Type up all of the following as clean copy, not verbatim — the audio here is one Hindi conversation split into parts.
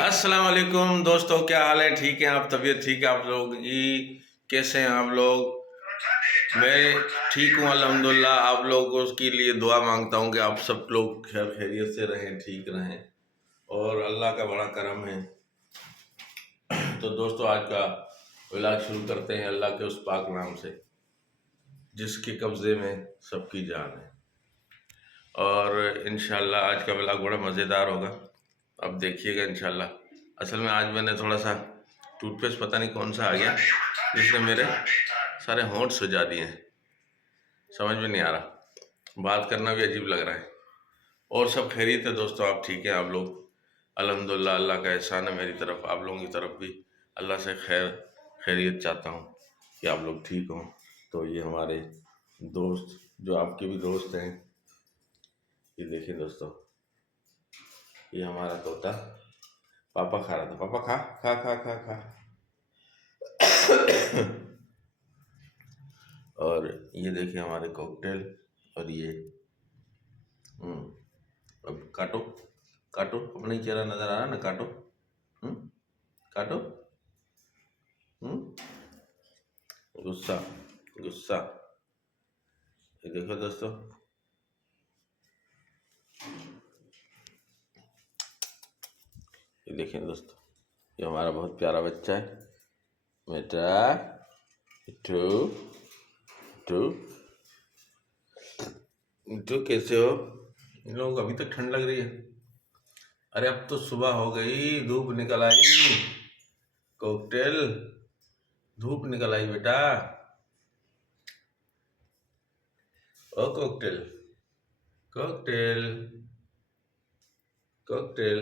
अस्सलाम वालेकुम दोस्तों, क्या हाल है? ठीक है आप? तबीयत ठीक है आप लोग जी? कैसे हैं आप लोग? मैं ठीक हूँ अल्हम्दुलिल्लाह। आप लोगों के लिए दुआ मांगता हूँ कि आप सब लोग खैर खैरियत से रहें, ठीक रहें, और अल्लाह का बड़ा करम है। तो दोस्तों, आज का व्लॉग शुरू करते हैं अल्लाह के उस पाक नाम से जिसके कब्ज़े में सबकी जान है। और इंशाल्लाह आज का व्लॉग बड़ा मज़ेदार होगा, अब देखिएगा इंशाल्लाह। असल में आज मैंने थोड़ा सा टूथपेस्ट पता नहीं कौन सा आ गया जिसने मेरे सारे होंठ सुजा दिए हैं। समझ में नहीं आ रहा, बात करना भी अजीब लग रहा है। और सब खैरियत है दोस्तों? आप ठीक हैं आप लोग? अल्हम्दुलिल्लाह, अल्लाह का एहसान है मेरी तरफ, आप लोगों की तरफ भी। अल्लाह से खैरियत चाहता हूँ कि आप लोग ठीक हों। तो ये हमारे दोस्त, जो आपके भी दोस्त हैं, ये देखिए दोस्तों, ये हमारा तोता पापा खा रहा था। पापा खा खा खा खा खा। और ये देखिए हमारे कॉकटेल। और ये अब काटो काटो, अपना ही चेहरा नजर आ रहा है ना, काटो। काटो। गुस्सा गुस्सा। ये देखो दोस्तों, ये देखिए दोस्तों, ये हमारा बहुत प्यारा बच्चा है। बेटा मिट्ठू, मिट्ठू, मिट्ठू कैसे हो? इन लोगों को अभी तक ठंड लग रही है? अरे अब तो सुबह हो गई, धूप निकल आई। कॉकटेल, धूप निकल आई बेटा। ओ कॉकटेल, कॉकटेल, कॉकटेल।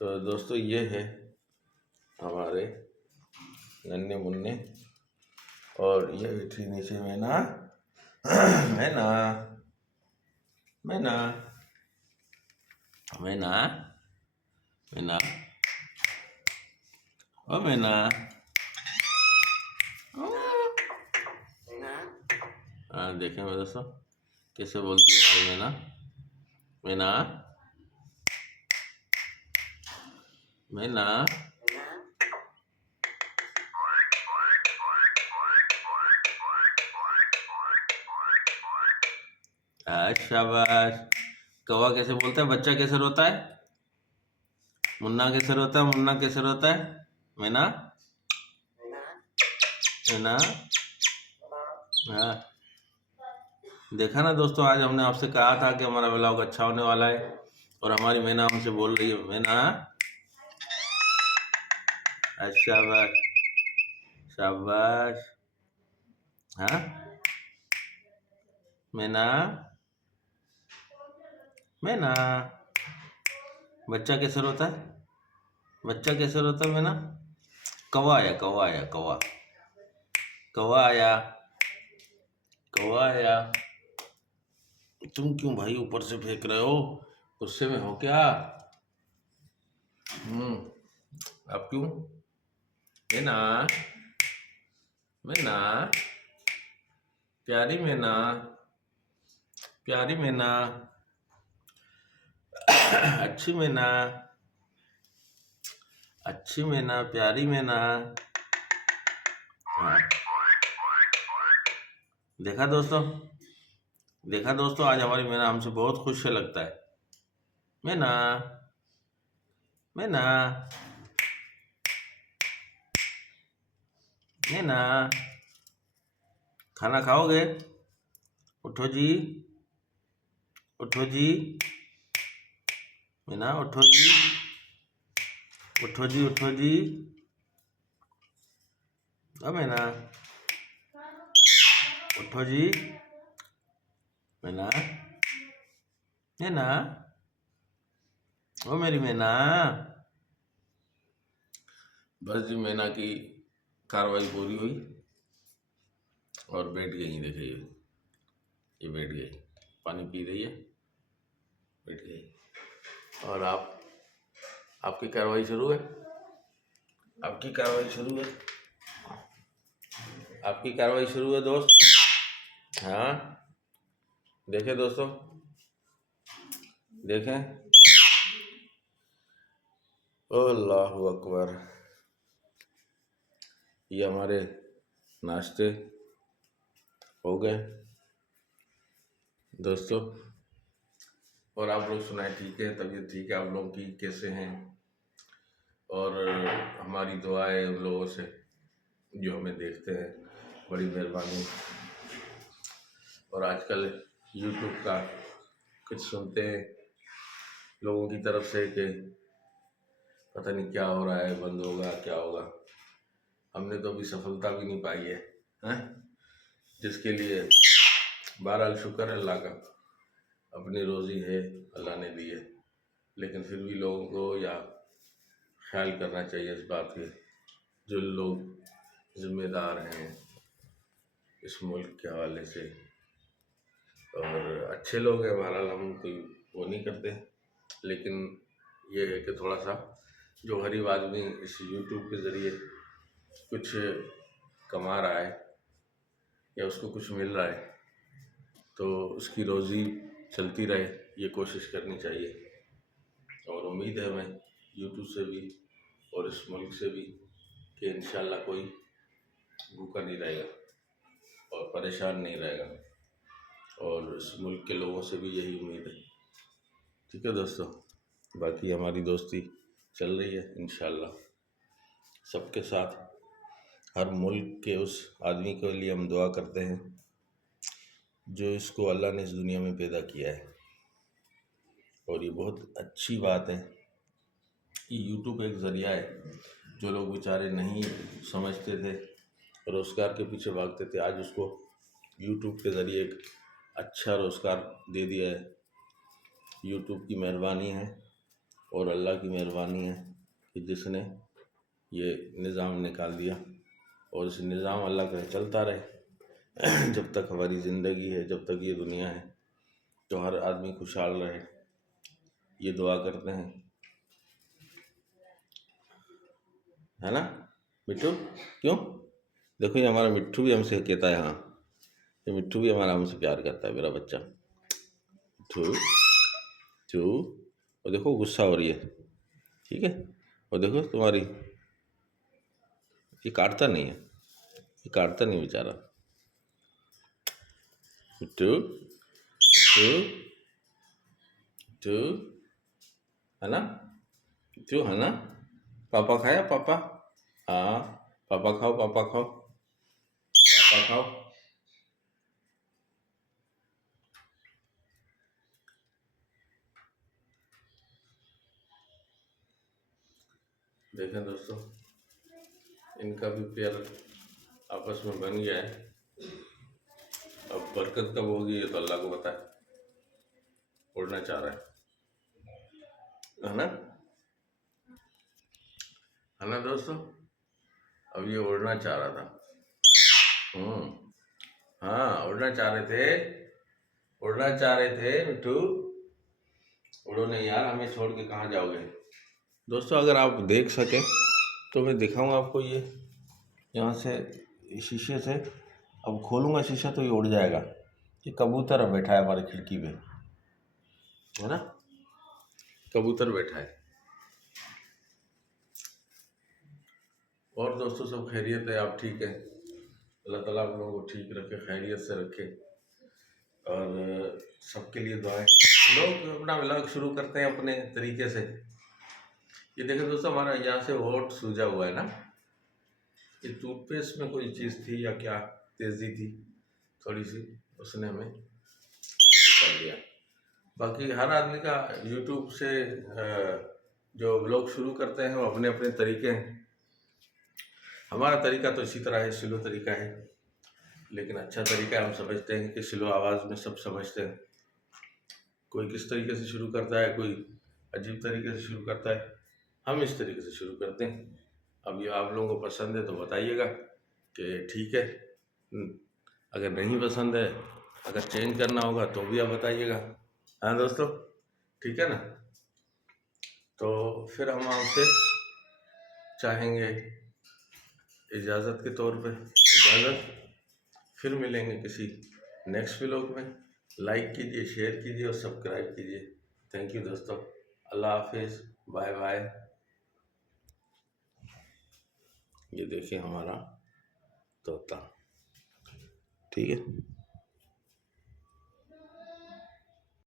तो दोस्तों, ये है हमारे नन्हे मुन्ने। और ये बैठी नीचे मैना। मैना, मैना, मैना, मैना, ओ मैना। हाँ, देखें मैं दोस्तों कैसे बोलती है हमारी मैना। मैना, मैना। शाबाश। कौवा कैसे बोलता है? बच्चा कैसे रोता है? मुन्ना कैसे रोता है? मुन्ना कैसे रोता है? मैना, मैना। हाँ, देखा ना दोस्तों, आज हमने आपसे कहा था कि हमारा व्लॉग अच्छा होने वाला है, और हमारी मैना हमसे बोल रही है मैना। शाबाश, शाबाश। हाँ, मैना, मैना। बच्चा कैसे रोता है? बच्चा कैसे रोता है मैना? कौवा आया, कौवा आया, कौवा, कौवा आया, कौवा आया। तुम क्यों भाई ऊपर से फेंक रहे हो? गुस्से में हो क्या? अब क्यों? मैना, मैना, प्यारी मैना, प्यारी मैना, अच्छी मैना, अच्छी मैना, प्यारी मैना। हाँ, देखा दोस्तों, देखा दोस्तों, आज हमारी मैना हमसे बहुत खुश से लगता है। मैना, मैना, मैना। खाना खाओगे? उठो जी, उठो जी, मैना, उठो जी, उठो जी, उठो जी। अब मैना, उठो जी, मैना, मैना, ओ मेरी मैना। बस जी, मैना की कार्रवाई पूरी हुई और बैठ गई। देखिए ये बैठ गई, पानी पी रही है, बैठ गई। और आपकी कार्रवाई शुरू है, आपकी कार्रवाई शुरू है, आपकी कार्रवाई शुरू है दोस्त। हाँ, देखें दोस्तों, देखें, अल्लाहु अकबर। ये हमारे नाश्ते हो गए दोस्तों। और आप लोग सुनाए, ठीक है? तबीयत ठीक है आप लोगों की? कैसे हैं? और हमारी दुआएं उन लोगों से जो हमें देखते हैं, बड़ी मेहरबानी। और आजकल यूट्यूब का कुछ सुनते हैं लोगों की तरफ से कि पता नहीं क्या हो रहा है, बंद होगा, क्या होगा। हमने तो अभी सफलता भी नहीं पाई है, हैं? जिसके लिए बहरहाल शुक्र है अल्लाह का, अपनी रोज़ी है, अल्लाह ने दी है। लेकिन फिर भी लोगों को या ख्याल करना चाहिए इस बात के, जो लोग जिम्मेदार हैं इस मुल्क के हवाले से, और अच्छे लोग हैं, बहरहाल हम कोई वो नहीं करते। लेकिन ये है कि थोड़ा सा जो गरीब आदमी इस यूट्यूब के ज़रिए कुछ कमा रहा है या उसको कुछ मिल रहा है, तो उसकी रोज़ी चलती रहे, ये कोशिश करनी चाहिए। और उम्मीद है हमें यूट्यूब से भी और इस मुल्क से भी कि इंशाल्लाह कोई भूखा नहीं रहेगा और परेशान नहीं रहेगा, और इस मुल्क के लोगों से भी यही उम्मीद है। ठीक है दोस्तों, बाकी हमारी दोस्ती चल रही है इंशाल्लाह सबके साथ। हर मुल्क के उस आदमी के लिए हम दुआ करते हैं जो इसको अल्लाह ने इस दुनिया में पैदा किया है। और ये बहुत अच्छी बात है कि यूट्यूब एक ज़रिया है। जो लोग बेचारे नहीं समझते थे, रोज़गार के पीछे भागते थे, आज उसको यूट्यूब के ज़रिए एक अच्छा रोज़गार दे दिया है। यूट्यूब की मेहरबानी है और अल्लाह की मेहरबानी है कि जिसने ये निज़ाम निकाल दिया, और इस निज़ाम अल्लाह का चलता रहे जब तक हमारी ज़िंदगी है, जब तक ये दुनिया है, तो हर आदमी खुशहाल रहे, ये दुआ करते हैं, है ना मिट्टू? क्यों? देखो ये हमारा मिट्टू भी हमसे कहता है, हाँ ये मिट्टू भी हमारा हमसे प्यार करता है, मेरा बच्चा मिट्टू। टू, और देखो गुस्सा हो रही है, ठीक है? और देखो तुम्हारी, ये काटता नहीं है, ये काटता नहीं बेचारा। मिट्टू मिट्टू मिट्टू, है ना? मिट्टू है ना? पापा खाया? पापा, हाँ पापा खाओ, पापा खाओ, पापा खाओ। देखें दोस्तों, इनका भी प्यार आपस में बन गया है। अब बरकत कब होगी ये तो अल्लाह को पता है। उड़ना चाह रहा है ना? है ना दोस्तों? अब ये उड़ना चाह रहा था। हाँ उड़ना चाह रहे थे, उड़ना चाह रहे थे मिट्टू। उड़ो नहीं यार, हमें छोड़ के कहाँ जाओगे? दोस्तों अगर आप देख सके तो मैं दिखाऊंगा आपको। ये यहाँ से शीशे से अब खोलूंगा शीशा तो ये उड़ जाएगा। ये कबूतर बैठा है हमारी खिड़की पे, है ना? कबूतर बैठा है। और दोस्तों सब खैरियत है? आप ठीक है? अल्लाह ताला आप लोगों को ठीक रखे, खैरियत से रखे, और सबके लिए दुआएं। लोग अपना व्लॉग शुरू करते हैं अपने तरीके से। ये देखें दोस्तों, हमारा यहाँ से होठ सूजा हुआ है ना, ये टूथपेस्ट में कोई चीज़ थी या क्या तेज़ी थी थोड़ी सी, उसने हमें कर दिया। बाकी हर आदमी का यूट्यूब से जो व्लॉग शुरू करते हैं वो अपने अपने तरीके हैं। हमारा तरीका तो इसी तरह है, स्लो तरीका है, लेकिन अच्छा तरीका है। हम समझते हैं कि स्लो आवाज़ में सब समझते हैं। कोई किस तरीके से शुरू करता है, कोई अजीब तरीके से शुरू करता है, हम इस तरीके से शुरू करते हैं। अब ये आप लोगों को पसंद है तो बताइएगा कि ठीक है, अगर नहीं पसंद है, अगर चेंज करना होगा तो भी आप बताइएगा। हाँ दोस्तों, ठीक है ना? तो फिर हम आपसे चाहेंगे इजाज़त के तौर पे इजाज़त, फिर मिलेंगे किसी नेक्स्ट व्लॉग में। लाइक कीजिए, शेयर कीजिए और सब्सक्राइब कीजिए। थैंक यू दोस्तों, अल्लाह हाफिज़, बाय बाय। ये देखिए हमारा तोता, ठीक है।